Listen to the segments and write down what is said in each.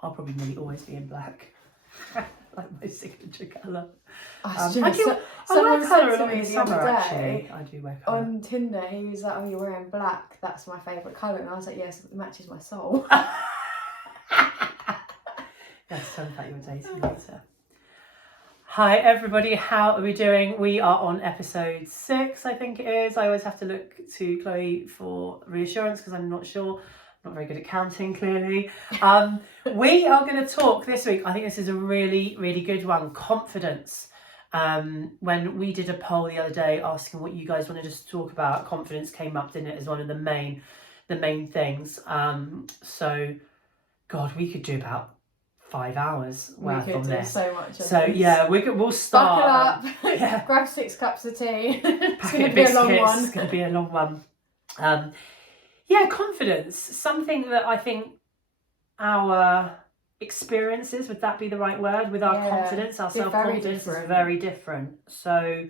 I'll probably nearly always be in black. Like my signature colour. I wear colour a lot in the summer, actually. I do wear colour. On Tinder, he was like, oh, you're wearing black, that's my favourite colour. And I was like, yes, it matches my soul. Let's tell about your dating later. Hi everybody, how are we doing? We are on episode 6, I think it is. I always have to look to Chloe for reassurance because I'm not sure. Not very good at counting, clearly. We are going to talk this week. I think this is a really, really good one. Confidence. When we did a poll the other day asking what you guys wanted us to talk about, confidence came up, didn't it, as one of the main things. So, God, we could do about 5 hours worth on this. So much. So yeah, we'll start. Buckle up. Grab 6 cups of tea. It's going to be a long one. It's going to be a long one. Yeah, confidence. Something that I think our experiences, would that be the right word? With our confidence, our self-confidence is very different. So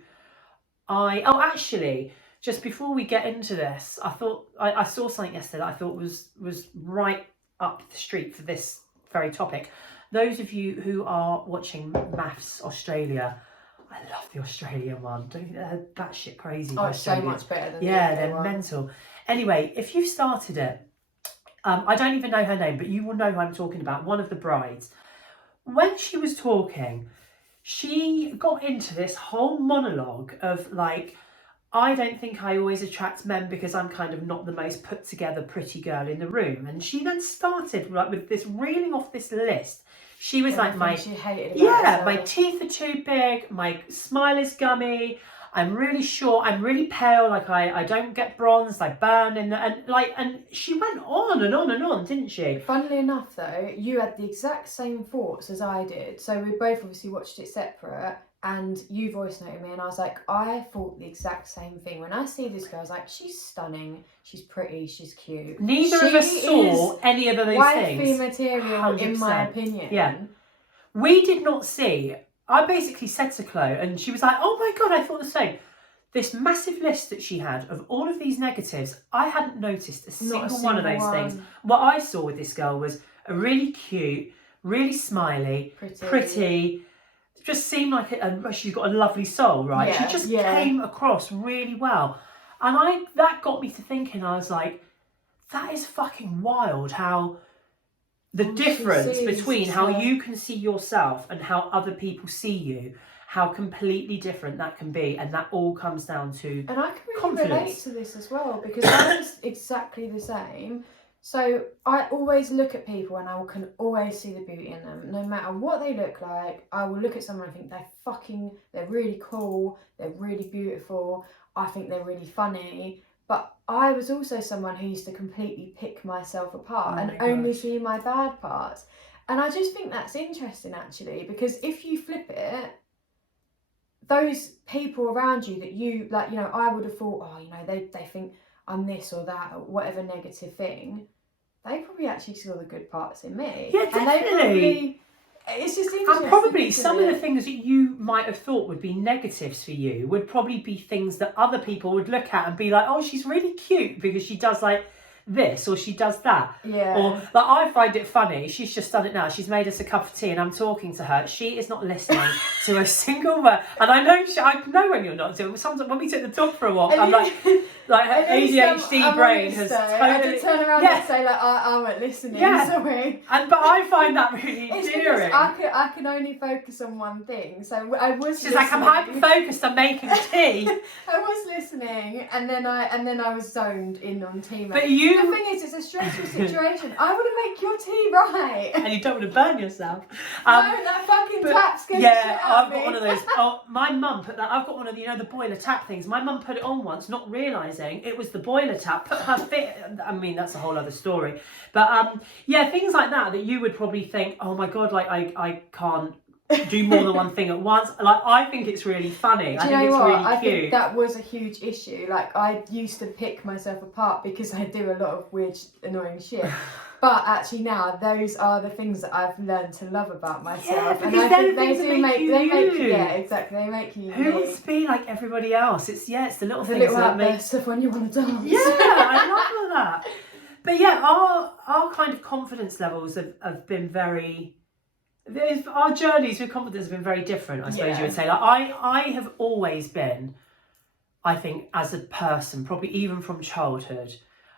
actually, just before we get into this, I thought I saw something yesterday that I thought was right up the street for this very topic. Those of you who are watching Maths Australia, I love the Australian one. Don't you think they're batshit crazy? Oh, it's so much better than they're one. Mental. Anyway, if you started it, I don't even know her name, but you will know who I'm talking about, one of the brides. When she was talking, she got into this whole monologue of like, I don't think I always attract men because I'm kind of not the most put together pretty girl in the room. And she then started like with this reeling off this list. She was like, my teeth are too big, my smile is gummy, I'm really short, I'm really pale, like I don't get bronzed, I burn and she went on and on and on, didn't she? Funnily enough though, you had the exact same thoughts as I did. So we both obviously watched it separate and you voice noted me and I was like, I thought the exact same thing. When I see this girl, I was like, she's stunning, she's pretty, she's cute. Neither of us saw any of those things. Wifey material 100%. In my opinion. Yeah. We did not see. I basically said to Chloe, and she was like, oh my God, I thought the same. This massive list that she had of all of these negatives, I hadn't noticed a single one of those things. What I saw with this girl was a really cute, really smiley, pretty just seemed like she's got a lovely soul, right? Yeah, she just came across really well. And that got me to thinking, I was like, that is fucking wild how the difference between how you can see yourself and how other people see you, how completely different that can be, and that all comes down to and I can really relate to this as well because I was exactly the same. So I always look at people and I can always see the beauty in them, no matter what they look like. I will look at someone and think they're really cool, they're really beautiful, I think they're really funny. But I was also someone who used to completely pick myself apart and only see my bad parts. And I just think that's interesting, actually, because if you flip it, those people around you that you, like, you know, I would have thought, oh, you know, they think I'm this or that or whatever negative thing, they probably actually saw the good parts in me. Yeah, definitely. It's just interesting. And probably some of the things that you might have thought would be negatives for you would probably be things that other people would look at and be like, oh, she's really cute because she does like this or she does that. Yeah. Or like I find it funny, she's just done it now. She's made us a cup of tea and I'm talking to her. She is not listening to a single word. And I know when you're not doing it. Sometimes when we took the dog for a walk, I'm like her ADHD brain has totally... I had to turn around and say like, I wasn't listening, sorry. But I find that really endearing. I can only focus on one thing. So I was She's like, I'm hyper-focused on making tea. I was listening and then I was zoned in on tea. But the thing is, it's a stressful situation. I want to make your tea right. And you don't want to burn yourself. No, that fucking tap's going to shit out I've got one of those. Oh, my mum put that. I've got one of the boiler tap things. My mum put it on once, not realising it was the boiler tap. Put her fit. I mean, that's a whole other story. But things like that you would probably think, oh my God, like I can't do more than one thing at once. Like I think it's really funny. I think it's really cute. I think that was a huge issue. Like I used to pick myself apart because I do a lot of weird, annoying shit. But actually now, those are the things that I've learned to love about myself. And I think they make you. They make you. Who wants to be like everybody else? It's the little things that make stuff when you want to dance. Yeah, I love all that. But yeah, our kind of confidence levels have been very. Our journeys with confidence have been very different. I suppose you would say. Like I have always been, I think, as a person, probably even from childhood,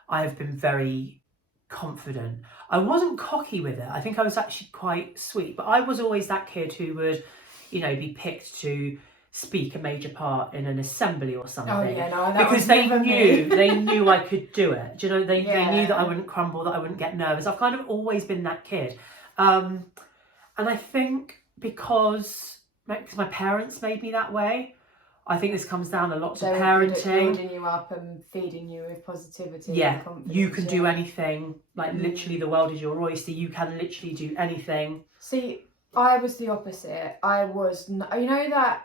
I have been very confident. I wasn't cocky with it. I think I was actually quite sweet, but I was always that kid who would, be picked to speak a major part in an assembly or something. Oh yeah, no, that because was they never knew me. they knew I could do it. Do you know? They knew that I Yeah. wouldn't crumble, that I wouldn't get nervous. I've kind of always been that kid, and I think because my parents made me that way. I think this comes down a lot to They were good at parenting. building you up and feeding you with positivity Yeah, and confidence. you can do yeah. anything. Like literally, the world is your oyster. You can literally do anything. See, I was the opposite. I was, that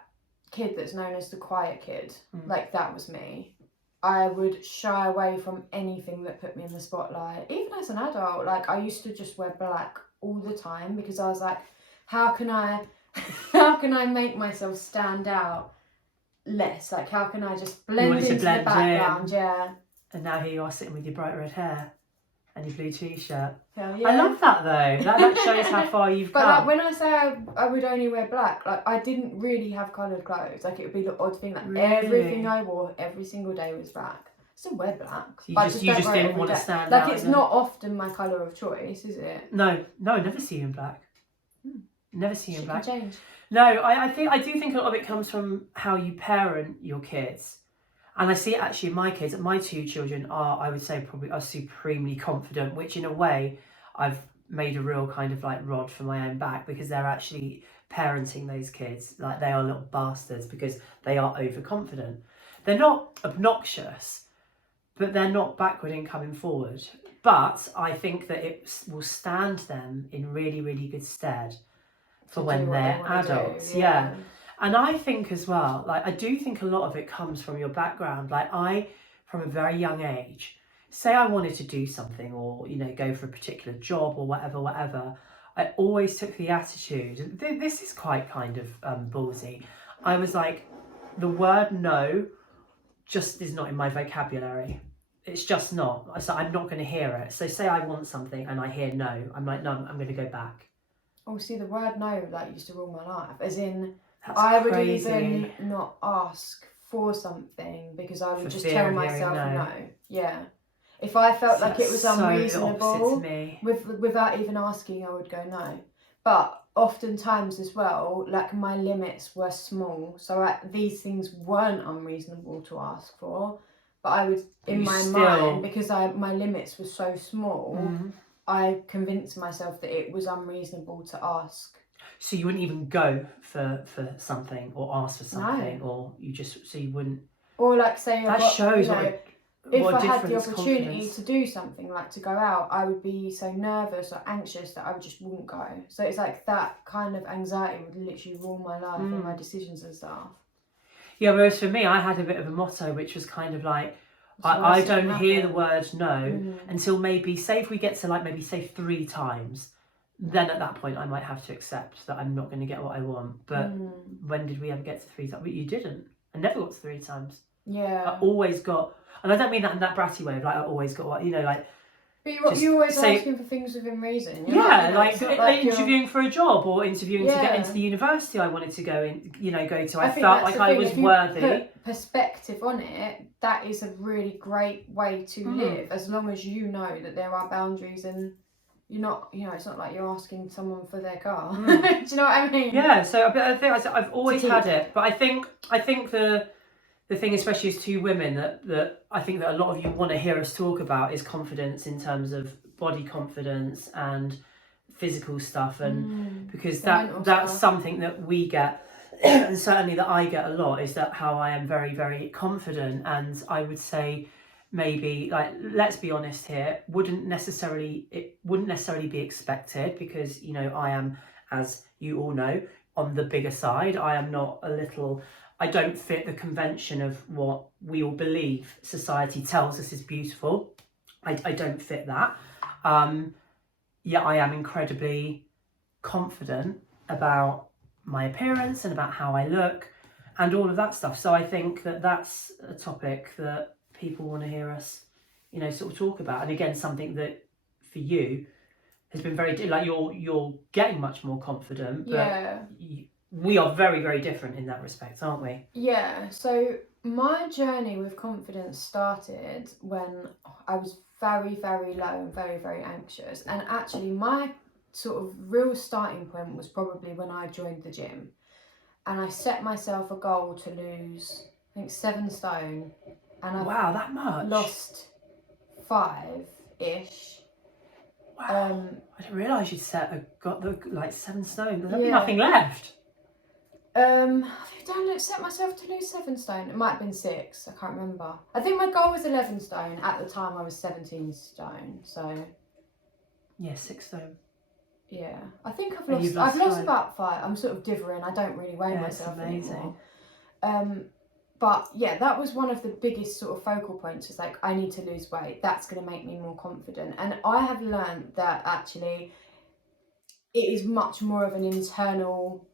kid that's known as the quiet kid? Like, that was me. I would shy away from anything that put me in the spotlight. Even as an adult, like, I used to just wear black all the time because I was like, how can I make myself stand out less? Like, how can I just blend into the background? Yeah. And now here you are sitting with your bright red hair and your blue t-shirt. Hell yeah. I love that though. That shows how far you've come. But like, when I say I would only wear black, like, I didn't really have coloured clothes. Like, it would be the odd thing. Like, everything I wore every single day was black. I still wear black. So you just didn't want to stand out. Like, it's not often my colour of choice, is it? No, I never see you in black. Never see you in black. Can change. No, I do think a lot of it comes from how you parent your kids. And I see it actually in my kids. My two children are, I would say, probably are supremely confident, which in a way I've made a real kind of like rod for my own back, because they're actually parenting those kids like they are little bastards, because they are overconfident. They're not obnoxious, but they're not backward in coming forward. But I think that it will stand them in really, really good stead for when they're adults. Yeah. And I think as well, like, I do think a lot of it comes from your background. Like, from a very young age, say I wanted to do something or, go for a particular job or whatever, I always took the attitude, and this is quite kind of ballsy. I was like, the word no just is not in my vocabulary. It's just not. So I'm not going to hear it. So say I want something and I hear no, I'm like, no, I'm going to go back. Oh, see, the word no, like, used to rule my life. As in, That's I would crazy. even not ask for something because I would For just fear tell of myself hearing no. Yeah. If I felt like it was So opposite unreasonable, to me. without even asking, I would go no. But oftentimes as well, like, my limits were small, so these things weren't unreasonable to ask for. But I would, in my mind, because my limits were so small, I convinced myself that it was unreasonable to ask. So you wouldn't even go for something or ask for something, or you wouldn't. Or like, say that shows if what I had the difference opportunity confidence. to do something, like to go out, I would be so nervous or anxious that I just wouldn't go. So it's like that kind of anxiety would literally rule my life and my decisions and stuff. Yeah, whereas for me, I had a bit of a motto, which was kind of like, I don't hear the word no until maybe, say if we get to like maybe say 3 times, then at that point I might have to accept that I'm not going to get what I want. But when did we ever get to 3 times? But you didn't. I never got to 3 times. Yeah. I always got, and I don't mean that in that bratty way of like I always got what, like. But you're always asking for things within reason. Like interviewing for a job or interviewing to get into the university I wanted to go to. I felt like I was worthy. Put perspective on it, that is a really great way to live, as long as you know that there are boundaries and you're not, it's not like you're asking someone for their car. Do you know what I mean? Yeah, so I think I've always had it, but I think the thing, especially as 2 women, that I think that a lot of you want to hear us talk about is confidence in terms of body confidence and physical stuff, and because that's something that we get, and certainly that I get a lot, is that how I am very, very confident. And I would say, maybe, like, let's be honest here, wouldn't necessarily be expected, because I am, as you all know, on the bigger side. I am not I don't fit the convention of what we all believe society tells us is beautiful. I don't fit that. Yet I am incredibly confident about my appearance and about how I look and all of that stuff. So I think that that's a topic that people want to hear us, sort of talk about. And again, something that for you has been very like you're getting much more confident, but we are very, very different in that respect, aren't we? Yeah. So my journey with confidence started when I was very, very low and very, very anxious. And actually, my sort of real starting point was probably when I joined the gym, and I set myself a goal to lose, I think, 7 stone, and Wow, that much? Lost 5-ish. Wow. I didn't realise you'd got the 7 stone. There'd be nothing left. I set myself to lose 7 stone. It might have been 6. I can't remember. I think my goal was 11 stone. At the time, I was 17 stone. So. Yeah, 6 stone. Yeah, I think I've lost about 5. I'm sort of dithering. I don't really weigh myself anymore. But yeah, that was one of the biggest sort of focal points. Is like, I need to lose weight. That's going to make me more confident. And I have learned that actually, it is much more of an internal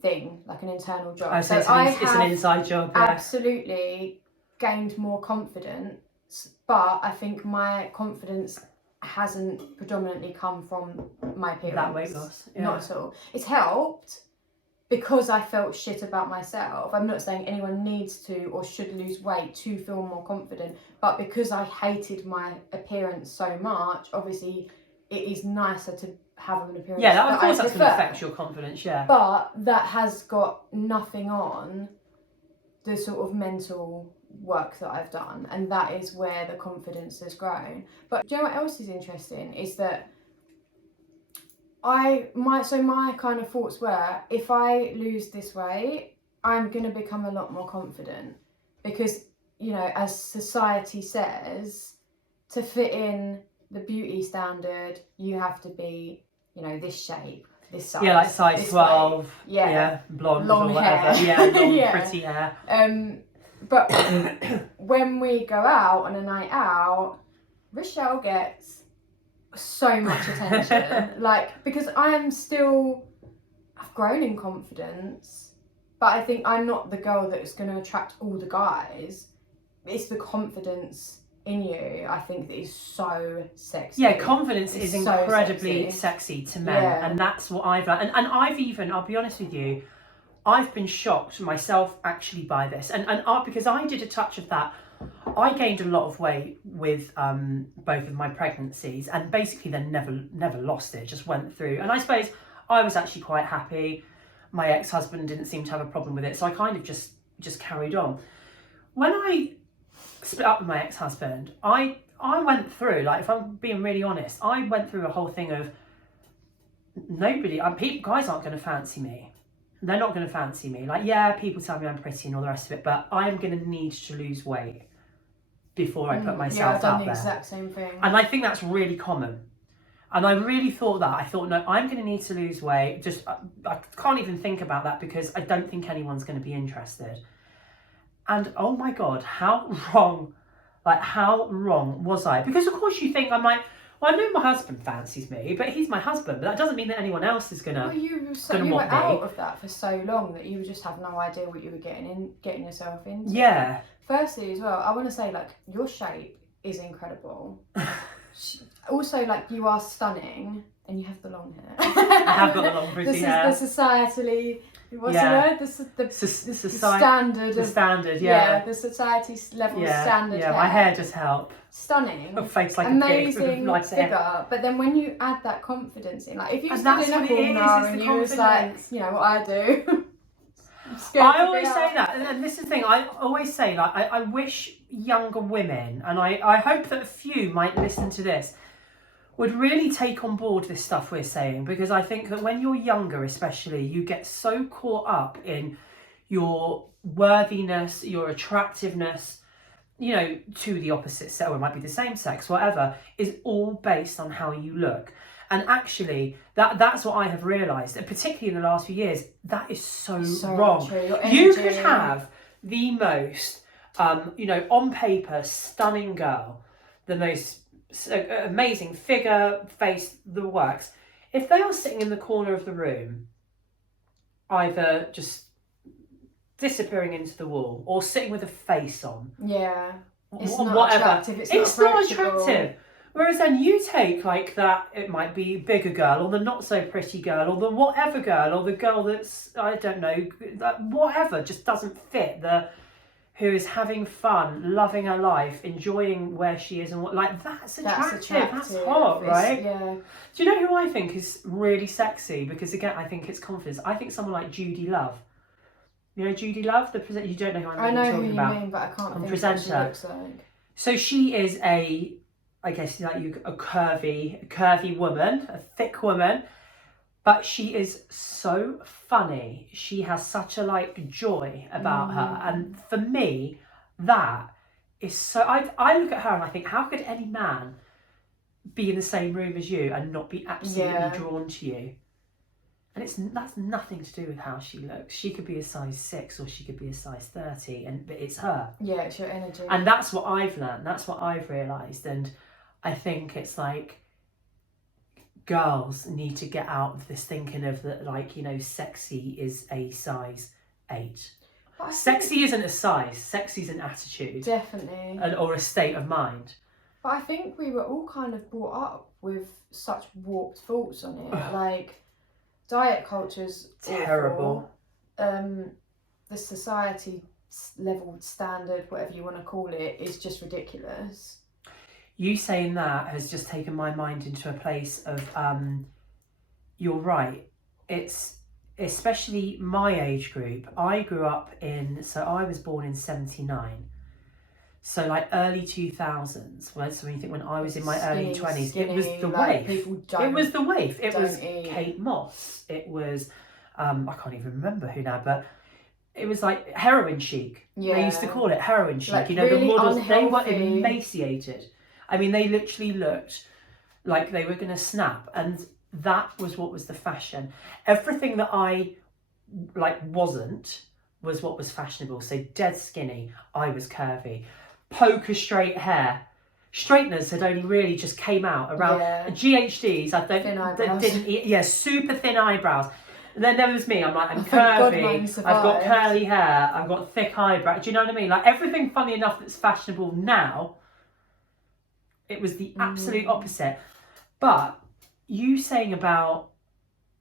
thing, like an internal job. So it's an inside job. Yeah. Absolutely gained more confidence, but I think my confidence hasn't predominantly come from my appearance. That weight loss. Yeah. Not at all. It's helped because I felt shit about myself. I'm not saying anyone needs to or should lose weight to feel more confident, but because I hated my appearance so much, obviously it is nicer to have an appearance. Yeah, of course that's going to affect your confidence, yeah. But that has got nothing on the sort of mental work that I've done, and that is where the confidence has grown. But do you know what else is interesting is that my kind of thoughts were, if I lose this weight, I'm going to become a lot more confident, because as society says, to fit in the beauty standard you have to be this shape, this size, like size 12, blonde or whatever, long pretty hair. But when we go out on a night out, Rochelle gets so much attention. Because I've grown in confidence, but I think I'm not the girl that's going to attract all the guys. It's the confidence in you, I think, that is so sexy. Yeah, confidence is incredibly sexy to men, and that's what I've learned. And I've even, I'll be honest with you, I've been shocked myself actually by this, and because I did a touch of that. I gained a lot of weight with both of my pregnancies, and basically then never lost it. Just went through, and I suppose I was actually quite happy. My ex-husband didn't seem to have a problem with it, so I kind of just carried on. When I split up with my ex-husband, I went through, if I'm being really honest, I went through a whole thing of guys aren't going to fancy me. They're not going to fancy me. People tell me I'm pretty and all the rest of it, but I'm going to need to lose weight before I put myself I've done out the there. Exact same thing. And I think that's really common. And I really thought that. I thought, no, I'm going to need to lose weight. Just, I can't even think about that because I don't think anyone's going to be interested. And oh my God, how wrong was I? Because of course you think, I'm like, well, I know my husband fancies me, but he's my husband. But that doesn't mean that anyone else is gonna. Well, you were out of that for so long that you just have no idea what you were getting yourself into. Yeah. Firstly, as well, I want to say, your shape is incredible. Also, you are stunning, and you have the long hair. I have got the long pretty hair. This is the societally. What's the word? The standard. The standard, yeah. The society level standard. Yeah, my hair does help. Stunning. A face like amazing a pig. Figure. But then when you add that confidence in, if you stood in a corner and you was what I do. I always say that, and this is the thing, I always say, I wish younger women, and I hope that a few might listen to this, would really take on board this stuff we're saying, because I think that when you're younger especially, you get so caught up in your worthiness, your attractiveness, to the opposite sex, or it might be the same sex, whatever, is all based on how you look. And actually, that's what I have realised, and particularly in the last few years, that is so wrong. You could have the most, on paper, stunning girl, the most amazing figure, face, the works. If they are sitting in the corner of the room, either just disappearing into the wall or sitting with a face on, It's not whatever. attractive. It's not approachable. attractive. Whereas then you take like that, it might be bigger girl or the not so pretty girl or the whatever girl or the girl that's, I don't know, that whatever just doesn't fit, who is having fun, loving her life, enjoying where she is and what, like that's attractive. That's hot, right? Yeah. Do you know who I think is really sexy? Because again, I think it's confidence. I think someone like Judy Love. You know Judy Love, the presenter. You don't know who I'm I know talking who about. you mean, but I can't think presenter. what she looks like. So she is a curvy woman, a thick woman, but she is so funny. She has such a like joy about her, and for me, that is so. I look at her and I think, how could any man be in the same room as you and not be absolutely drawn to you? And that's nothing to do with how she looks. She could be a size 6 or she could be a size 30, but it's her. Yeah, it's your energy. And that's what I've learned. That's what I've realised. And I think it's like girls need to get out of this thinking of that, like, you know, sexy is a size 8. Sexy isn't a size. Sexy is an attitude. Definitely. Or a state of mind. But I think we were all kind of brought up with such warped thoughts on it. Like, diet culture's terrible. Awful. The society level standard, whatever you want to call it, is just ridiculous. You saying that has just taken my mind into a place of, you're right. It's especially my age group. I grew up so I was born in 79. So like early 2000s, so when you think when I was in my early 20s, it was the waif. It was the waif. It was Kate Moss. It was, I can't even remember who now, but it was like heroin chic. Yeah. They used to call it heroin chic. Like, you know, really the models, unhealthy. they were emaciated. I mean, they literally looked like they were going to snap. And that was what was the fashion. Everything that I wasn't was what was fashionable. So dead skinny, I was curvy. Poker straight hair. Straighteners had only really just came out around GHDs. I don't super thin eyebrows. And then there was me. I'm curvy. I've got curly hair. I've got thick eyebrows. Do you know what I mean? Like everything, funny enough, that's fashionable now. It was the absolute opposite. But you saying about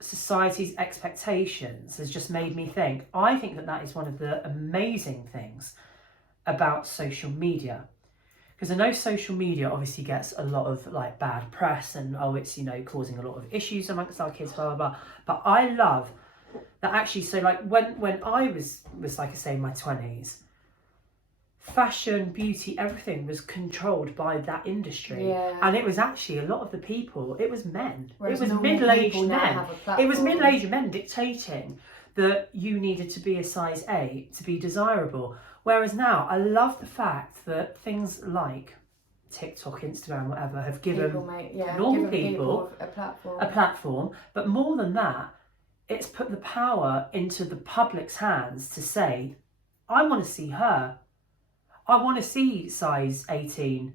society's expectations has just made me think. I think that is one of the amazing things about social media, because I know social media obviously gets a lot of like bad press and it's, you know, causing a lot of issues amongst our kids, blah blah blah. But I love that actually. So like when I was like I say in my 20s, fashion, beauty, everything was controlled by that industry, and it was actually a lot of the people. It was men. Whereas it was middle-aged men. It was middle-aged men dictating that you needed to be a size 8 to be desirable. Whereas now, I love the fact that things like TikTok, Instagram, whatever, have given normal people a platform. But more than that, it's put the power into the public's hands to say, I want to see her. I want to see size 18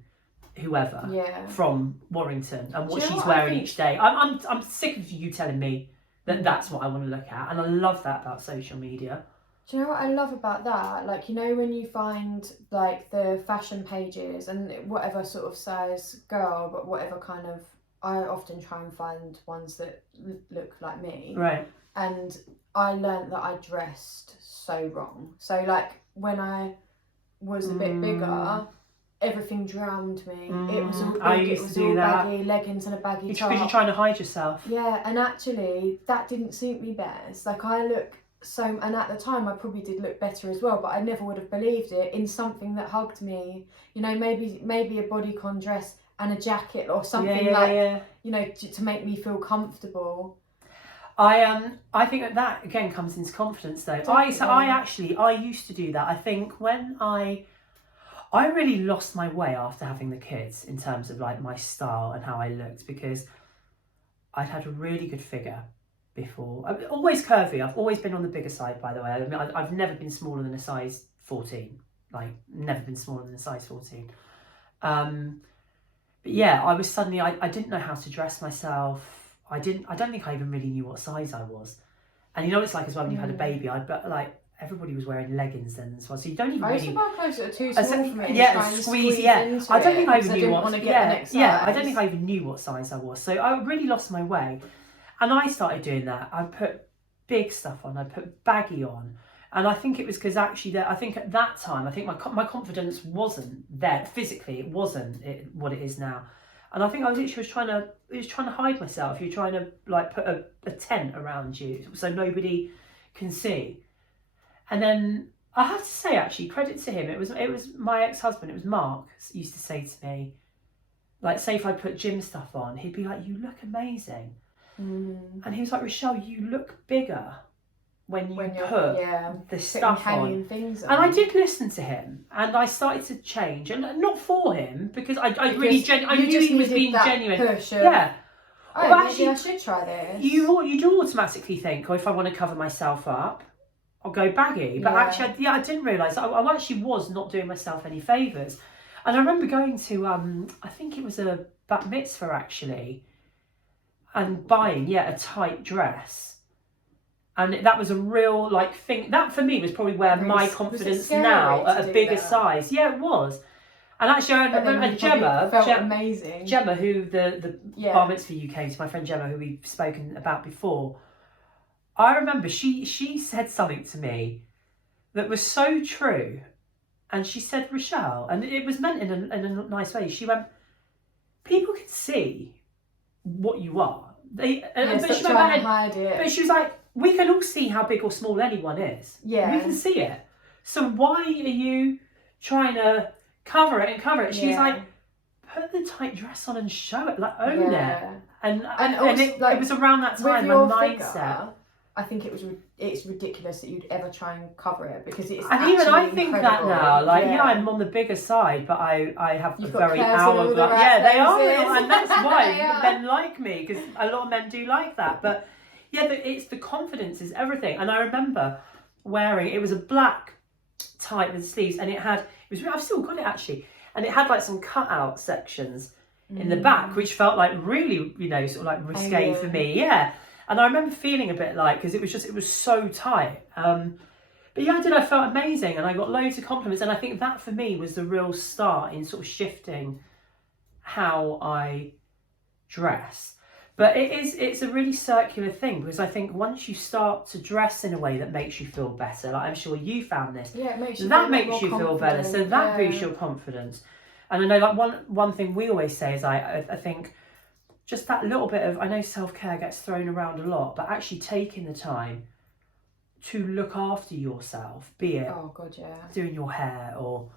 whoever from Warrington and what she's wearing each day. I'm sick of you telling me that that's what I want to look at. And I love that about social media. Do you know what I love about that? Like, you know, when you find like the fashion pages and whatever sort of size girl, but whatever kind of, I often try and find ones that look like me. Right. And I learnt that I dressed so wrong. So like when I was a bit bigger, everything drowned me. It was all big, it was all baggy, leggings and a baggy top. Because you're trying to hide yourself. Yeah, and actually that didn't suit me best. Like I look so, and at the time I probably did look better as well, but I never would have believed it in something that hugged me. You know, maybe a bodycon dress and a jacket or something you know, to make me feel comfortable. I think that again comes into confidence though. I used to do that. I think when I really lost my way after having the kids in terms of like my style and how I looked, because I'd had a really good figure before. I'm always curvy. I've always been on the bigger side, by the way. I mean, I've never been smaller than a size 14. Like, never been smaller than a size 14. But yeah, I was suddenly, I didn't know how to dress myself. I don't think I even really knew what size I was. And you know what it's like as well when you've had a baby. everybody was wearing leggings then as well. So you don't even I used to really. buy clothes that are too small for me. Yeah, try and squeeze. Yeah, into I don't it think I because even knew didn't want what. to get the next Yeah, I size. don't think I even knew what size I was. So I really lost my way, and I started doing that. I put big stuff on. I put baggy on. And I think it was because actually, I think at that time, I think my confidence wasn't there physically. It wasn't what it is now, and I think I was literally trying to hide myself. You're trying to like put a tent around you so nobody can see. And then I have to say, actually, credit to him. It was my ex-husband. It was Mark used to say to me, like, say if I put gym stuff on, he'd be like, "You look amazing," and he was like, "Rochelle, you look bigger." When you put the stuff on. Things and I did listen to him, and I started to change, and not for him because I really I knew he was being genuine. Yeah. Oh, well, maybe I should try this. You do automatically think, oh, if I want to cover myself up, I'll go baggy. But actually, I didn't realise I actually was not doing myself any favours. And I remember going to I think it was a bat mitzvah actually, and buying a tight dress. And that was a real thing. That for me was probably where my confidence now at a bigger size. Yeah, it was. And actually, I remember Gemma felt amazing. Gemma, who the Bar Mitzvah UK, my friend Gemma, who we've spoken about before. I remember she said something to me that was so true, and she said, Rochelle, and it was meant in a nice way. She went, people can see what you are. But she was like, we can all see how big or small anyone is. Yeah. We can see it. So why are you trying to cover it? She's like, put the tight dress on and show it, own it. And also, it was around that time, my mindset. Figure, I think it's ridiculous that you'd ever try and cover it because it's I think that now, I'm on the bigger side, but I have a very hourglass. Yeah, they are, and that's why men like me, because a lot of men do like that. But it's the confidence is everything. And I remember wearing, it was a black tie with sleeves, and I've still got it actually, and it had some cutout sections in the back, which felt really, sort of risque for me. Yeah. And I remember feeling a bit because it was so tight. But I felt amazing, and I got loads of compliments. And I think that for me was the real start in sort of shifting how I dress. But it's a really circular thing, because I think once you start to dress in a way that makes you feel better, I'm sure you found this. Yeah, it makes you feel better. So that boosts your confidence. And I know one thing we always say is I think just that little bit of, I know self-care gets thrown around a lot, but actually taking the time to look after yourself, be it doing your hair or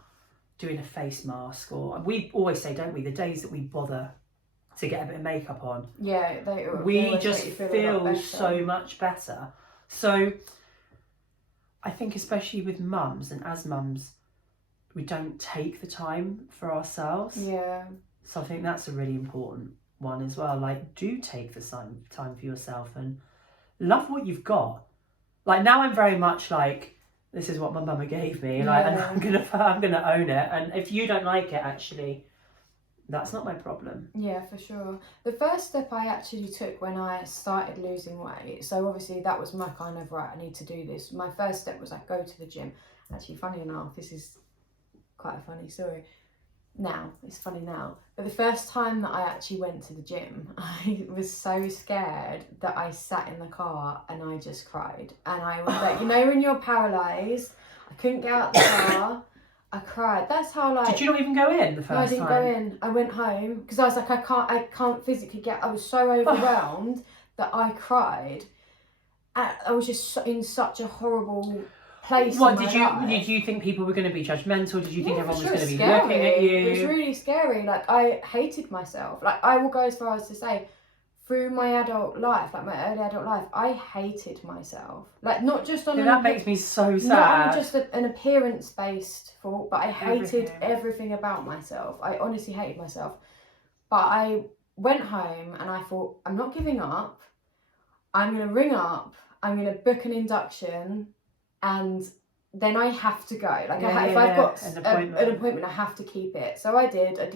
doing a face mask, or we always say, don't we, the days that we bother to get a bit of makeup on, we just feel so much better. So I think especially with mums, and as mums, we don't take the time for ourselves. Yeah. So I think that's a really important one as well. Do take the time for yourself and love what you've got. Now I'm very much this is what my mama gave me, and I'm gonna own it. And if you don't like it, actually, that's not my problem. Yeah, for sure. The first step I actually took when I started losing weight, so obviously that was my kind of, right, I need to do this. My first step was go to the gym. Actually, funny enough, this is quite a funny story. It's funny now, but the first time that I actually went to the gym, I was so scared that I sat in the car and I just cried. And I was when you're paralysed, I couldn't get out the car, I cried. That's how Did you not even go in the first time? No, I didn't go in. I went home because I was I can't physically get. I was so overwhelmed that I cried. I was just in such a horrible place. What did you think people were going to be judgmental? Did you think everyone was going to be looking at you? It was really scary. I hated myself. I will go as far as to say, through my adult life, my early adult life, I hated myself. Not just on. That makes me so sad. Not on just an appearance-based fault, but I hated everything about myself. I honestly hated myself. But I went home and I thought, I'm not giving up. I'm going to ring up. I'm going to book an induction, and then I have to go. If I've got an appointment, I have to keep it. So I did. I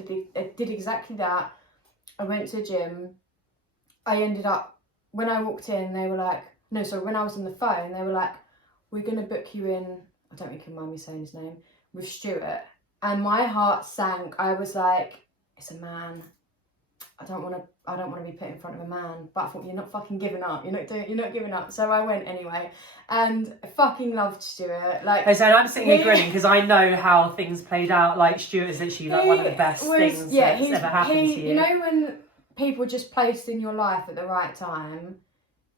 did exactly that. I went to the gym. I ended up, when I walked in, they were when I was on the phone, they were like, we're going to book you in, I don't think you can mind me saying his name, with Stuart. And my heart sank. I was like, it's a man. I don't want to be put in front of a man. But I thought, you're not fucking giving up. You're not giving up. So I went anyway, and I fucking loved Stuart. Like, so I'm sitting here grinning because I know how things played out. Like, Stuart is literally like one of the best things that's ever happened to you. You know, when people just placed in your life at the right time,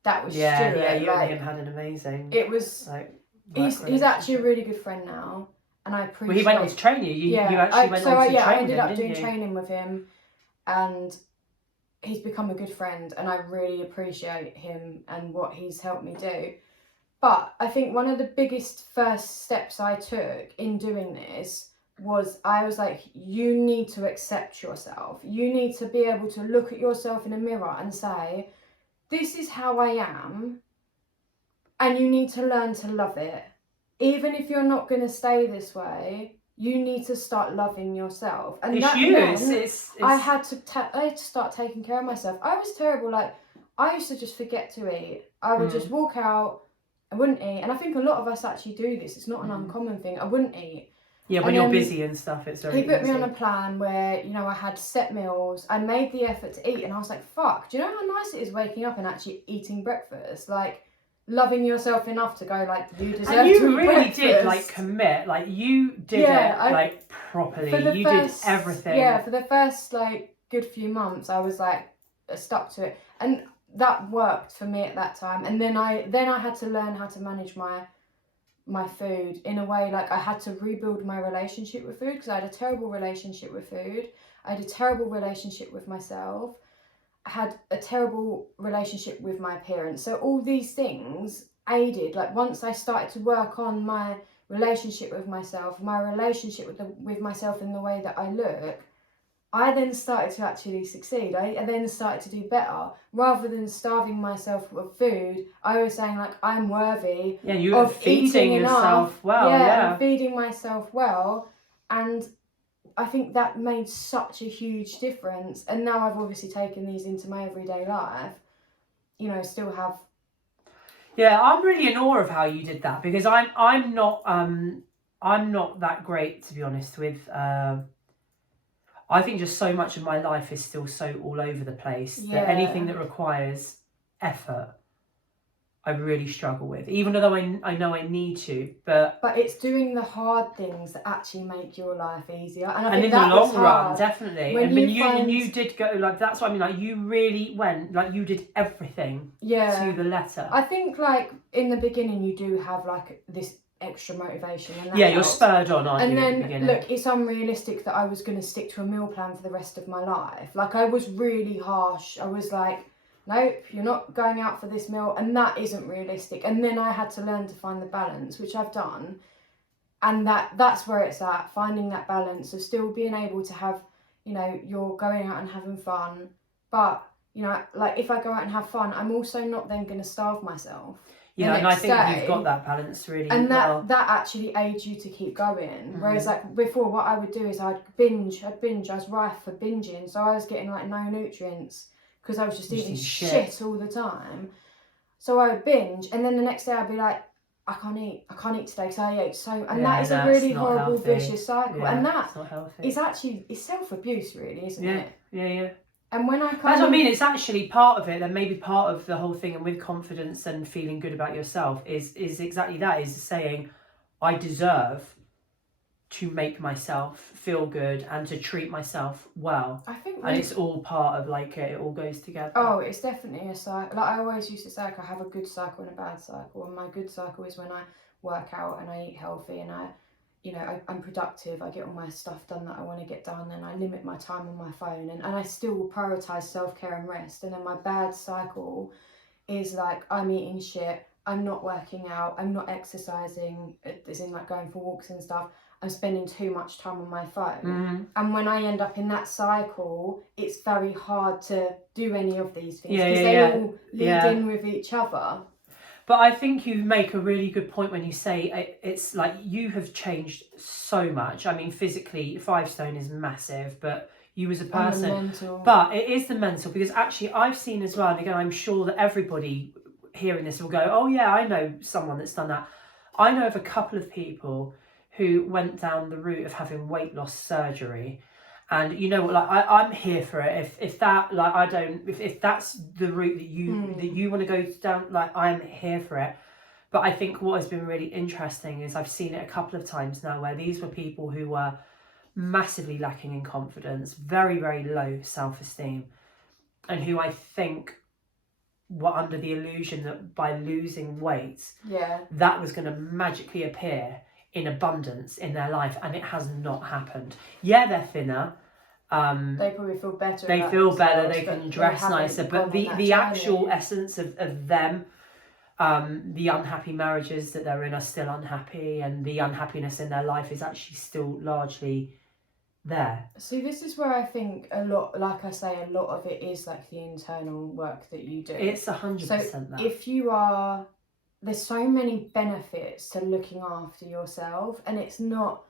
that was Stuart. Yeah, you like, and him had an amazing. It was. Like, he's actually a really good friend now, and I appreciate. Well, he went on to train you. You actually went on to train I ended him, up doing you? training with him, and he's become a good friend, and I really appreciate him and what he's helped me do. But I think one of the biggest first steps I took in doing this was I was like, you need to accept yourself. You need to be able to look at yourself in a mirror and say, this is how I am, and you need to learn to love it. Even if you're not going to stay this way, you need to start loving yourself. And it's that you. meant It's... I had to start taking care of myself. I was terrible. Like, I used to just forget to eat. I would just walk out. I wouldn't eat. And I think a lot of us actually do this. It's not an uncommon thing. I wouldn't eat. Yeah, when you're busy and stuff, it's very He put easy. me on a plan where, you know, I had set meals. I made the effort to eat, and I was like, fuck, do you know how nice it is waking up and actually eating breakfast? Like, loving yourself enough to go, like, you deserve and you to eat really breakfast. did, like, commit. Like, you did like, properly. You did everything. Yeah, for the first, like, good few months, I was, like, stuck to it. And that worked for me at that time. And then I had to learn how to manage my food in a way. Like, I had to rebuild my relationship with food, because I had a terrible relationship with food. I had a terrible relationship with myself. I had a terrible relationship with my appearance. So all these things aided. Like, once I started to work on my relationship with myself, my relationship with myself in the way that I look, I then started to actually succeed. I then started to do better. Rather than starving myself with food, I was saying, like, I'm worthy of feeding yourself well. Yeah, and feeding myself well. And I think that made such a huge difference. And now I've obviously taken these into my everyday life. You know, still have. Yeah, I'm really in awe of how you did that, because I'm not that great, to be honest with. I think just so much of my life is still so all over the place that anything that requires effort, I really struggle with, even though I know I need to. But it's doing the hard things that actually make your life easier. And I and think in that the long was run, hard. definitely. When And you did go, like, that's what I mean. Like, you really went, like, you did everything to the letter. I think, like, in the beginning, you do have, like, this extra motivation. And that you're helps. spurred on, aren't you? And at the then, beginning? look, it's unrealistic that I was going to stick to a meal plan for the rest of my life. Like, I was really harsh. I was like, nope, you're not going out for this meal, and that isn't realistic. And then I had to learn to find the balance, which I've done. And that's where it's at, finding that balance of still being able to have, you know, you're going out and having fun. But, you know, like, if I go out and have fun, I'm also not then going to starve myself. Yeah, and I think you've got that balance really and well. that actually aids you to keep going. Whereas, like, before, what I would do is I'd binge. I was rife for binging, so I was getting, like, no nutrients because I was just eating shit all the time. So I would binge, and then the next day I'd be like, I can't eat today because I ate so. And that is a really horrible, vicious cycle. Yeah, and that it's not healthy. is actually, it's self-abuse, really, isn't it? Yeah. And when that's what I mean. It's actually part of it, and maybe part of the whole thing. And with confidence and feeling good about yourself is exactly that. Is saying, I deserve to make myself feel good and to treat myself well. I think, and it's all part of, like, it all goes together. Oh, it's definitely a cycle. Like, I always used to say, like, I have a good cycle and a bad cycle. And my good cycle is when I work out and I eat healthy and I'm productive. I get all my stuff done that I want to get done, and I limit my time on my phone, and I still prioritise self-care and rest. And then my bad cycle is, like, I'm eating shit, I'm not working out, I'm not exercising, as in, like, going for walks and stuff. I'm spending too much time on my phone. And when I end up in that cycle, it's very hard to do any of these things because they all lead in with each other. But I think you make a really good point when you say it's like you have changed so much. I mean, physically, 5 stone is massive, but you as a person. And the mental. But it is the mental, because actually I've seen as well, and again, I'm sure that everybody hearing this will go, oh yeah, I know someone that's done that. I know of a couple of people who went down the route of having weight loss surgery. And you know what, like I'm here for it. If that, like, I don't, if that's the route that you want to go down, like, I'm here for it. But I think what has been really interesting is I've seen it a couple of times now where these were people who were massively lacking in confidence, very, very low self-esteem, and who I think were under the illusion that by losing weight, that was going to magically appear in abundance in their life, and it has not happened. Yeah, they're thinner. They probably feel better. They feel better. They can dress nicer, but the actual essence of them, the unhappy marriages that they're in are still unhappy, and the unhappiness in their life is actually still largely there. See, this is where I think a lot, like I say, a lot of it is like the internal work that you do. It's 100% that. If you are, there's so many benefits to looking after yourself, and it's not,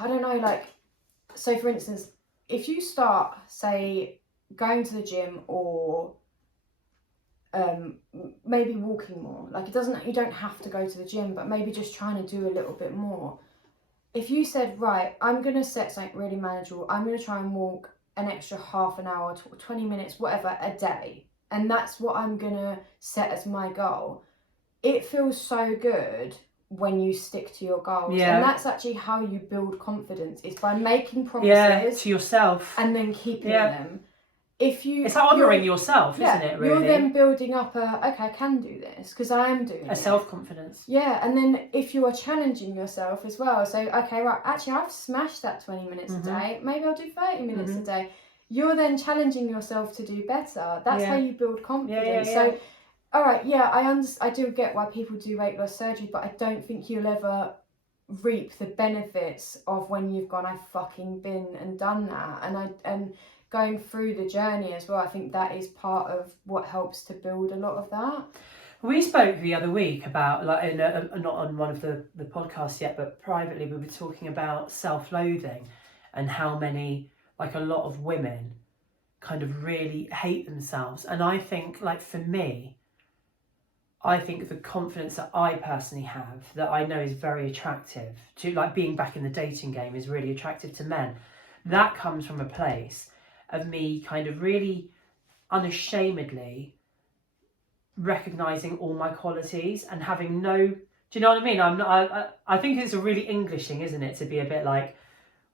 I don't know, like, so for instance, if you start, say, going to the gym or maybe walking more, like, you don't have to go to the gym, but maybe just trying to do a little bit more. If you said, right, I'm going to set something really manageable, I'm going to try and walk an extra half an hour, 20 minutes, whatever, a day, and that's what I'm going to set as my goal, it feels so good when you stick to your goals. Yeah. And that's actually how you build confidence, is by making promises to yourself and then keeping them. It's like honouring yourself, isn't it, really? You're then building up okay, I can do this because I am doing it. A self-confidence. Yeah, and then if you are challenging yourself as well, so, okay, right, actually I've smashed that 20 minutes a day, maybe I'll do 30 minutes a day. You're then challenging yourself to do better. That's how you build confidence. So, all right, I do get why people do weight loss surgery, but I don't think you'll ever reap the benefits of when you've gone, I've fucking been and done that. And going through the journey as well, I think that is part of what helps to build a lot of that. We spoke the other week about, like, not on one of the podcasts yet, but privately, we were talking about self-loathing and how many, like, a lot of women kind of really hate themselves. And I think, like, for me, I think the confidence that I personally have, that I know is very attractive to, like, being back in the dating game is really attractive to men. That comes from a place of me kind of really unashamedly recognising all my qualities and having no, do you know what I mean? I think it's a really English thing, isn't it? To be a bit like,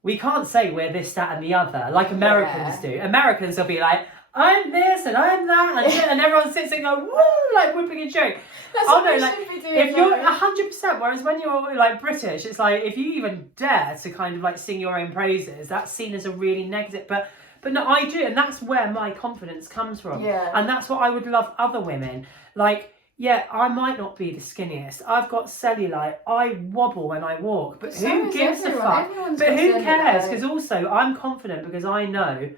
we can't say we're this, that and the other, like Americans do. Americans will be like, I'm this and I'm that, and everyone sits and go, woo, like whipping a joke. That's what we should be doing. If you're 100%, whereas when you're like British, it's like, if you even dare to kind of like sing your own praises, that's seen as a really negative, but no, I do, and that's where my confidence comes from. Yeah. And that's what I would love other women. Like, yeah, I might not be the skinniest. I've got cellulite. I wobble when I walk, but who gives a fuck? But who cares? Because also, I'm confident because I know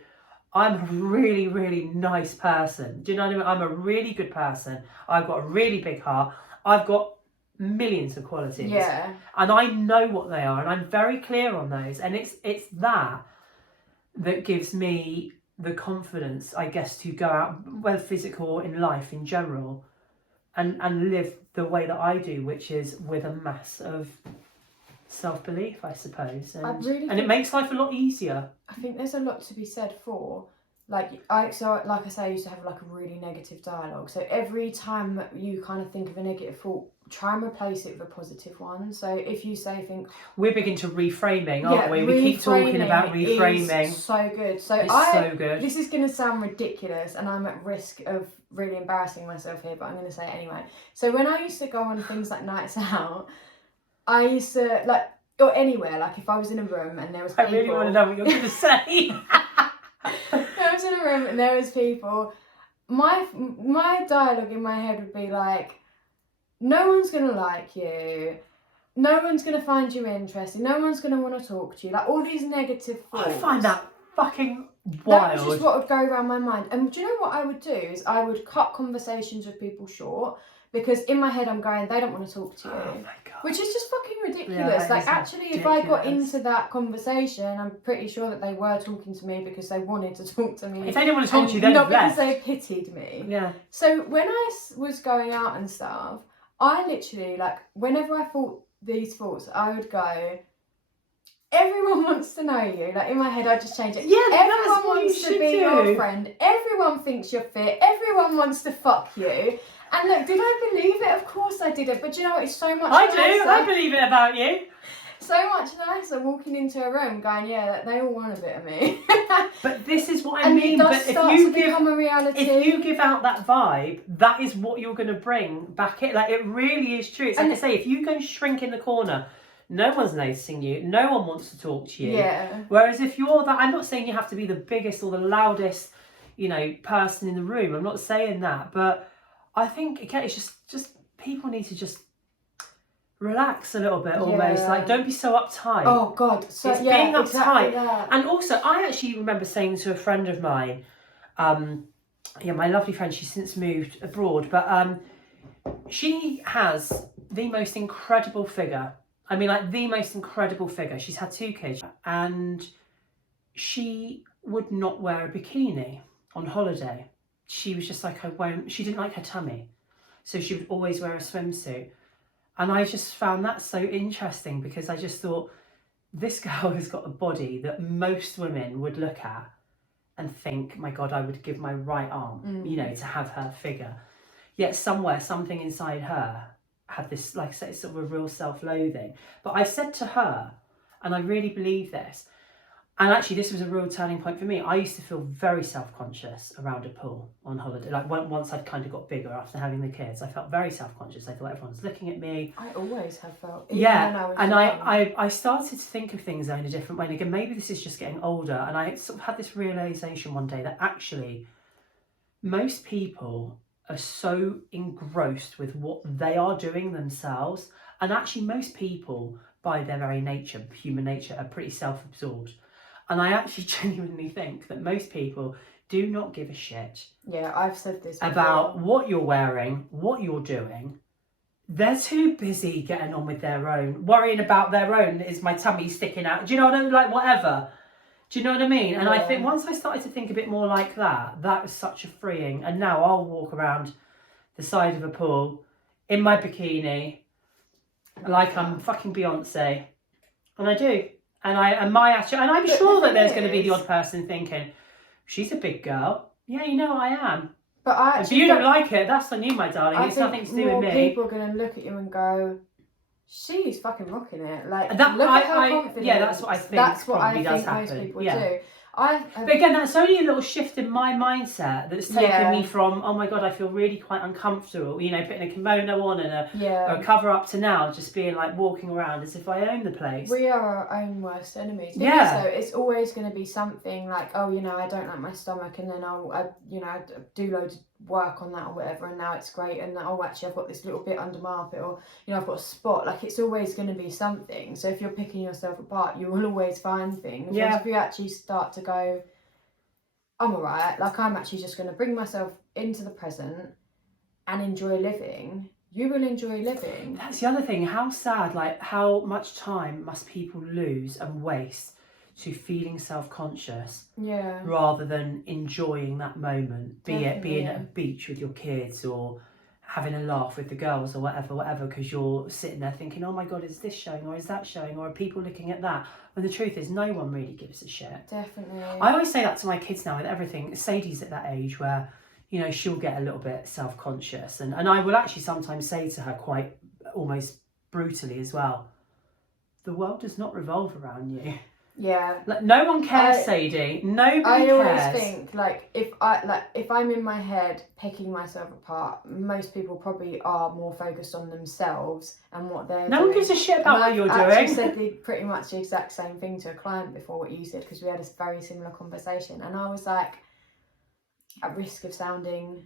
I'm a really, really nice person. Do you know what I mean? I'm a really good person. I've got a really big heart. I've got millions of qualities. Yeah. And I know what they are, and I'm very clear on those. And it's that gives me the confidence, I guess, to go out, whether physical or in life in general, and live the way that I do, which is with a mass of self-belief, I suppose. And it makes life a lot easier. I think there's a lot to be said for, like I say, I used to have like a really negative dialogue. So every time you kind of think of a negative thought, try and replace it with a positive one. So if you say we're big into reframing, aren't we? We keep talking about reframing. So good. So good. This is going to sound ridiculous, and I'm at risk of really embarrassing myself here, but I'm going to say it anyway. So when I used to go on things like nights out, I used to like, or anywhere, like if I was in a room and there was people, I really want to know what you're going to say. I was in a room and there was people, my dialogue in my head would be like, no one's going to like you, no one's going to find you interesting, no one's going to want to talk to you, like all these negative thoughts. I find that fucking wild. That was just what would go around my mind. And do you know what I would do is I would cut conversations with people short, because in my head I'm going, they don't want to talk to you. Oh my God. Which is just fucking ridiculous. Yeah, like actually ridiculous. If I got into that conversation, I'm pretty sure that they were talking to me because they wanted to talk to me. If they didn't want to talk to you, they'd not have left. because they pitied me. Yeah. So when I was going out and stuff, I literally, like, whenever I thought these thoughts, I would go, everyone wants to know you. Like, in my head, I just change it. Yeah, that's Everyone what you wants to should be do. your friend. Everyone thinks you're fit. Everyone wants to fuck you. And look, did I believe it? Of course I didn't. But you know what? It's so much I nicer. do. I believe it about you. So much nicer walking into a room going, yeah, they all want a bit of me. But this is what I And mean. it does But start if you to become a reality. if you give out that vibe, that is what you're going to bring back in. Like, it really is true. It's like I say, if you go shrink in the corner, no one's noticing you. No one wants to talk to you. Yeah. Whereas if you're that, I'm not saying you have to be the biggest or the loudest, you know, person in the room. I'm not saying that, but I think again, it's just people need to just relax a little bit, almost. Yeah. Like, don't be so uptight. Oh God. So It's yeah, being uptight. exactly that. And also, I actually remember saying to a friend of mine, yeah, my lovely friend, she's since moved abroad, but she has the most incredible figure. I mean, like, the most incredible figure. She's had 2 kids, and she would not wear a bikini on holiday. She was just like, I won't. She didn't like her tummy, so she would always wear a swimsuit. And I just found that so interesting, because I just thought, this girl has got a body that most women would look at and think, my God, I would give my right arm, you know, to have her figure. Yet somewhere, something inside her had this, like I said, sort of a real self-loathing. But I said to her, and I really believe this, and actually this was a real turning point for me. I used to feel very self-conscious around a pool on holiday. Like, once I'd kind of got bigger after having the kids, I felt very self-conscious. I thought everyone's looking at me. I always have felt. Even Yeah, when I was and young. I started to think of things in a different way. And again, maybe this is just getting older. And I sort of had this realization one day that actually most people are so engrossed with what they are doing themselves. And actually most people, by their very nature, human nature, are pretty self-absorbed. And I actually genuinely think that most people do not give a shit Yeah, I've said this before. about what you're wearing, what you're doing. They're too busy getting on with their own, worrying about their own. Is my tummy sticking out? Do you know what I mean? Like, whatever. Do you know what I mean? And I think once I started to think a bit more like that, that was such a freeing. And now I'll walk around the side of a pool in my bikini, like I'm fucking Beyonce. And I do. And my attitude, and I'm sure that there's going to be the odd person thinking, she's a big girl. Yeah, you know I am. But I If you don't like it, that's on you, my darling. It's nothing to do with me. People are going to look at you and go, she's fucking rocking it. Like, That, look at her confidence. yeah, that's what I think. That's what probably I does think happen. most people Yeah. do. But again, that's only a little shift in my mindset that's taken Yeah. me from, oh my God, I feel really quite uncomfortable, you know, putting a kimono on and a Yeah. cover up, to now just being like walking around as if I own the place. We are our own worst enemies. Yeah. So it's always going to be something like, oh, you know, I don't like my stomach, and then I do loads of work on that or whatever, and now it's great, and oh, actually I've got this little bit under my armpit, or, you know, I've got a spot. Like, it's always going to be something. So if you're picking yourself apart, you will always find things. Yeah. Whereas if you actually start to go, I'm alright, like, I'm actually just going to bring myself into the present and enjoy living, you will enjoy living. That's the other thing. How sad, like, how much time must people lose and waste to feeling self-conscious Yeah. rather than enjoying that moment, be it being Definitely. at a beach with your kids or having a laugh with the girls or whatever, because you're sitting there thinking, oh my God, is this showing or is that showing, or are people looking at that? When the truth is, no one really gives a shit. Definitely. I always say that to my kids now with everything. Sadie's at that age where, you know, she'll get a little bit self-conscious, and I will actually sometimes say to her quite almost brutally as well, the world does not revolve around you. Yeah. Like, no one cares, Sadie. Nobody I cares. always think, like, if I'm in my head picking myself apart, most people probably are more focused on themselves and what they're No doing. one gives a shit about what you're I doing. said pretty much the exact same thing to a client before what you said, because we had a very similar conversation, and I was like, at risk of sounding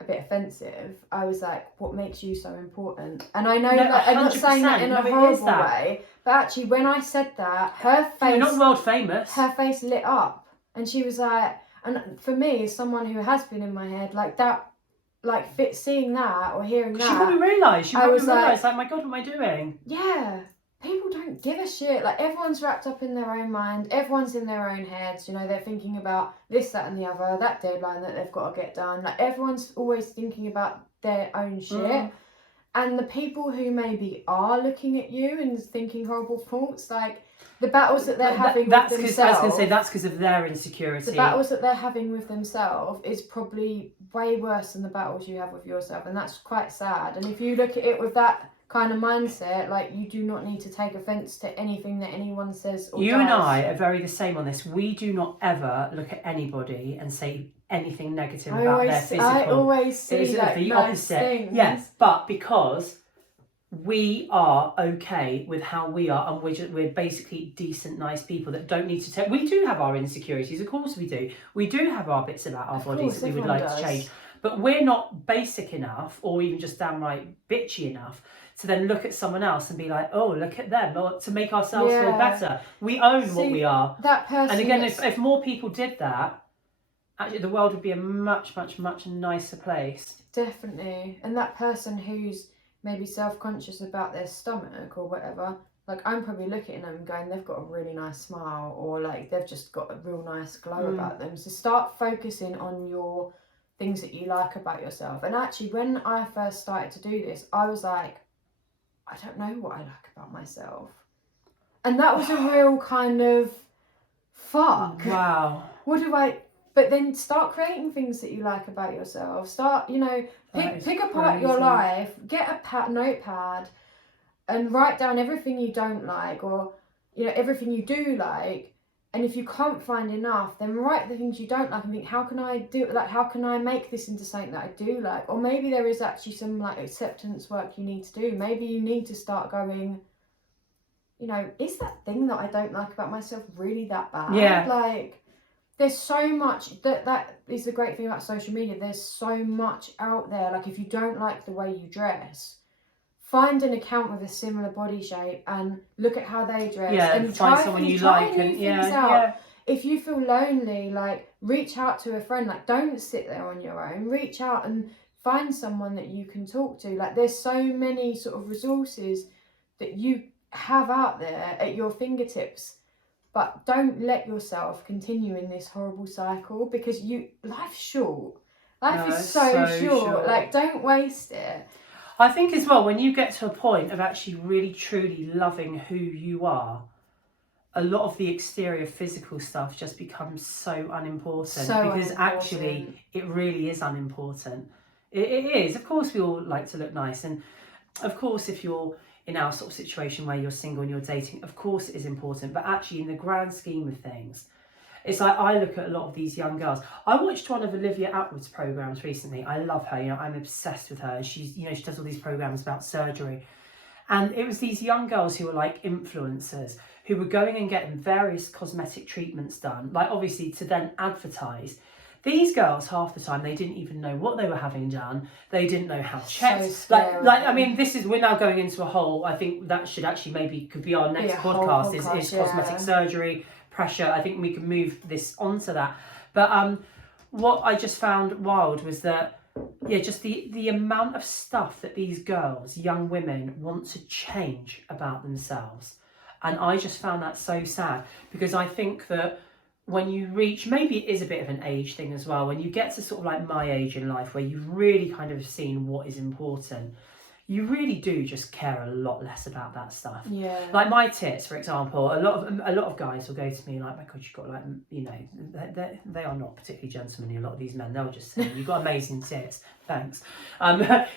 a bit offensive, I was like, what makes you so important? And I know, No, like, I'm not saying that in a 100%. No, it is horrible that. way, but actually when I said that, her face, You're not world famous. her face lit up, and she was like, and for me, as someone who has been in my head, like that, like seeing that or hearing She that, probably realised. She I probably was like- realised, like, my God, what am I doing? yeah, people don't give a shit. Like, everyone's wrapped up in their own mind, everyone's in their own heads, you know, they're thinking about this, that and the other, that deadline that they've got to get done. Like, everyone's always thinking about their own shit. And the people who maybe are looking at you and thinking horrible thoughts, like the battles that they're having with themselves. I was going to say, that's because of their insecurity. The battles that they're having with themselves is probably way worse than the battles you have with yourself. And that's quite sad. And if you look at it with that kind of mindset, like, you do not need to take offence to anything that anyone says or You does. and I are very the same on this. We do not ever look at anybody and say anything negative about their physical. I always see It's like the nice opposite. things. Yes, but because we are okay with how we are, and we're basically decent, nice people that don't need to take. We do have our insecurities, of course we do. We do have our bits about our bodies that we would like to change, but we're not basic enough, or even just downright bitchy enough, to then look at someone else and be like, oh, look at them, or to make ourselves feel better. We own what we are. That person. And again, if more people did that, actually the world would be a much, much, much nicer place. Definitely. And that person who's maybe self-conscious about their stomach or whatever, like, I'm probably looking at them going, they've got a really nice smile, or like they've just got a real nice glow about them. So start focusing on your things that you like about yourself. And actually, when I first started to do this, I was like, I don't know what I like about myself. And that was a real kind of fuck. Wow. But then start creating things that you like about yourself. Start, pick apart your life, get a notepad and write down everything you don't like, or, everything you do like. And if you can't find enough, then write the things you don't like and think, how can I make this into something that I do like? Or maybe there is actually some like acceptance work you need to do. Maybe you need to start going, is that thing that I don't like about myself really that bad? Yeah. Like, there's so much, that is the great thing about social media. There's so much out there. Like, if you don't like the way you dress, find an account with a similar body shape and look at how they dress. Yeah, and find someone you like. And if you feel lonely, like, reach out to a friend. Like, don't sit there on your own. Reach out and find someone that you can talk to. Like, there's so many sort of resources that you have out there at your fingertips. But don't let yourself continue in this horrible cycle, because life's short. Life is so short. Like, don't waste it. I think as well, when you get to a point of actually really truly loving who you are, a lot of the exterior physical stuff just becomes so unimportant. Actually it really is unimportant. It is. Of course we all like to look nice, and of course if you're in our sort of situation where you're single and you're dating, of course it is important, but actually in the grand scheme of things, it's like, I look at a lot of these young girls. I watched one of Olivia Attwood's programs recently. I love her, I'm obsessed with her. She's, she does all these programs about surgery. And it was these young girls who were like influencers, who were going and getting various cosmetic treatments done, like obviously to then advertise. These girls, half the time, they didn't even know what they were having done. They didn't know how checked. So we're now going into a whole, I think that should actually could be our next podcast is cosmetic surgery, pressure. I think we can move this onto that. But what I just found wild was that, just the amount of stuff that these girls, young women, want to change about themselves. And I just found that so sad, because I think that when you reach, maybe it is a bit of an age thing as well, when you get to sort of like my age in life, where you've really kind of seen what is important, you really do just care a lot less about that stuff. Yeah. Like my tits, for example, a lot of guys will go to me like, my God, you've got like, they are not particularly gentlemanly, a lot of these men. They'll just say, you've got amazing tits, thanks. I'm like,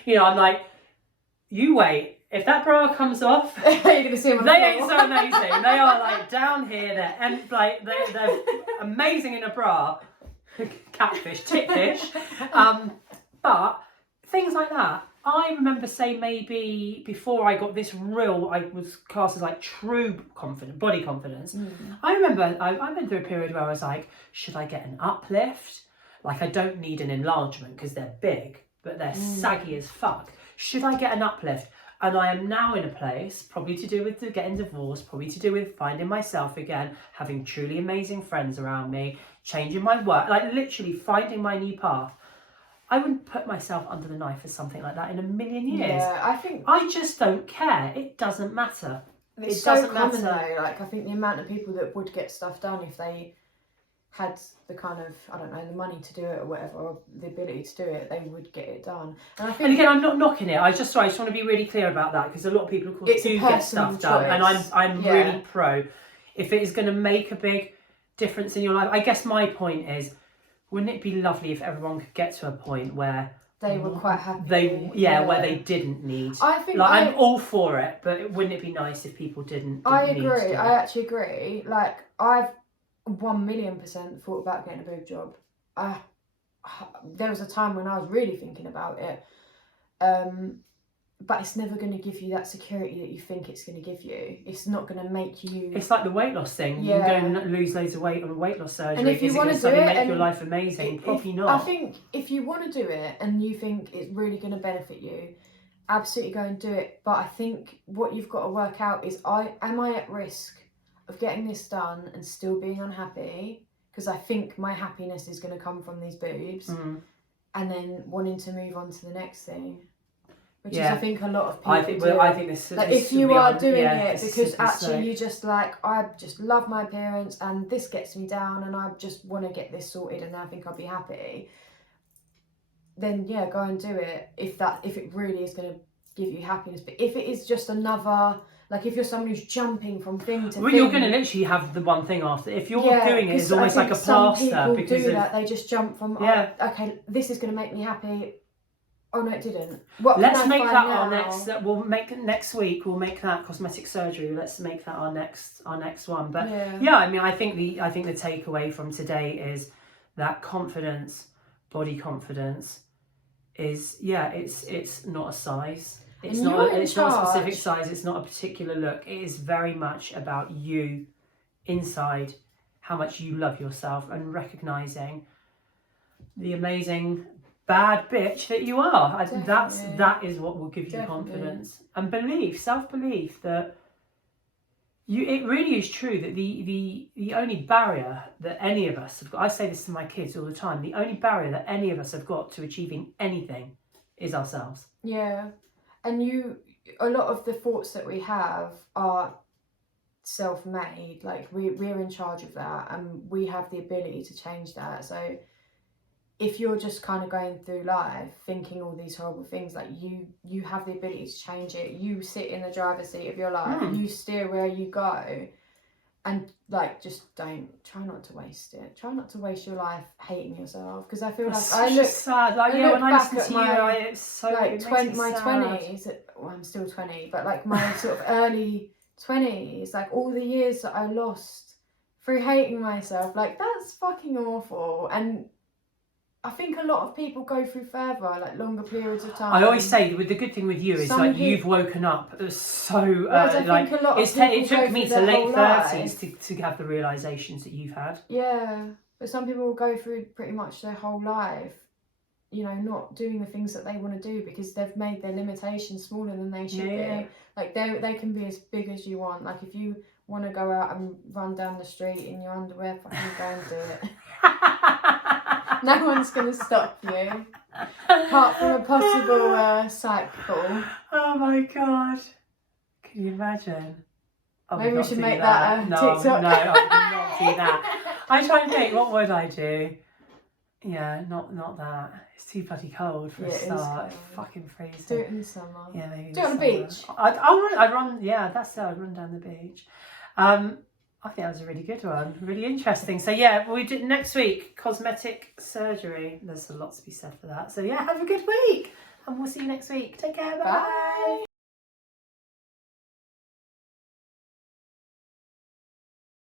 you wait. If that bra comes off, you're gonna see them on the they floor. ain't so amazing. They are like down here. They're amazing in a bra. Catfish, titfish. But things like that. I remember saying, maybe before I got this I was classed as like true body confidence. I remember I went through a period where I was like, should I get an uplift? Like, I don't need an enlargement because they're big, but they're saggy as fuck. Should I get an uplift? And I am now in a place, probably to do with getting divorced, probably to do with finding myself again, having truly amazing friends around me, changing my work, like literally finding my new path. I wouldn't put myself under the knife for something like that in a million years. Yeah, I just don't care. It doesn't matter. It's so common though. Like, I think the amount of people that would get stuff done if they had the kind of, I don't know, the money to do it or whatever, or the ability to do it, they would get it done. And I think, and again, I'm not knocking it. I just want to be really clear about that, because a lot of people, of course, It's a do get personal stuff done, and choice. I'm Yeah. really pro. If it is going to make a big difference in your life, I guess my point is, wouldn't it be lovely if everyone could get to a point where they were quite happy. where they didn't need. I think Like, I'm all for it, but wouldn't it be nice if people didn't I need agree. to? I actually agree. Like, I've 1,000,000% thought about getting a boob job. There was a time when I was really thinking about it. But it's never going to give you that security that you think it's going to give you. It's not going to make you. It's like the weight loss thing. Yeah. You can go and lose loads of weight on weight loss surgery. And if you Is it wanna going to do suddenly it make your and life amazing? Probably I not. think if you want to do it and you think it's really going to benefit you, absolutely go and do it. But I think what you've got to work out is, am I at risk of getting this done and still being unhappy? Because I think my happiness is going to come from these boobs, and then wanting to move on to the next thing. Which is, I think, a lot of people do. I think this. Like, this if you are doing it this because is actually like- you just like, I just love my appearance and this gets me down and I just want to get this sorted and I think I'll be happy, then yeah, go and do it if it really is going to give you happiness. But if it is just another, like, if you're someone who's jumping from thing to well, thing, you're going to literally have the one thing after. If you're doing it, it's 'cause almost I like a think some plaster. people Because do of, that. They just jump from, Yeah. oh, okay, this is going to make me happy. Oh no, it didn't. What let's can I make find that now? our next. We'll make it next week. We'll make that cosmetic surgery. Let's make that our next one. But yeah, I mean, I think the takeaway from today is that confidence, body confidence, is it's not a size. It's not a specific size. It's not a particular look. It is very much about you inside, how much you love yourself, and recognizing the amazing bad bitch that you are. That is what will give you confidence and belief, self-belief that it really is true that the only barrier that any of us have got, I say this to my kids all the time, the only barrier that any of us have got to achieving anything is ourselves. Yeah. And a lot of the thoughts that we have are self-made. Like, we're in charge of that and we have the ability to change that. So if you're just kind of going through life thinking all these horrible things, like, you have the ability to change it. You sit in the driver's seat of your life, you steer where you go, and like, just try not to waste it. Try not to waste your life hating yourself, because I feel like I look sad. Like, I look when I back listen at to my, you, it's so like, my sad. 20s. Well, I'm still 20, but like my sort of early 20s, like all the years that I lost through hating myself, like, that's fucking awful. And I think a lot of people go through further, like, longer periods of time. I always say, the good thing with you is, like, you've woken up so like, it took me to late 30s to have the realizations that you've had. Yeah, but some people will go through pretty much their whole life, you know, not doing the things that they want to do because they've made their limitations smaller than they should be. Like, they can be as big as you want. Like, if you want to go out and run down the street in your underwear, fucking go and do it. No one's going to stop you, apart from a possible cycle. Oh my god. Can you imagine? Maybe we should make that a TikTok. No, I would not do that. I try and think, what would I do? Yeah, not that. It's too bloody cold for a start. It's fucking freezing. Do it in the summer. Yeah, maybe. Do it on the beach. I'd run. Yeah, that's it. I'd run down the beach. I think that was a really good one. Really interesting. So yeah, we do next week, cosmetic surgery. There's a lot to be said for that. So yeah, have a good week, and we'll see you next week. Take care. Bye.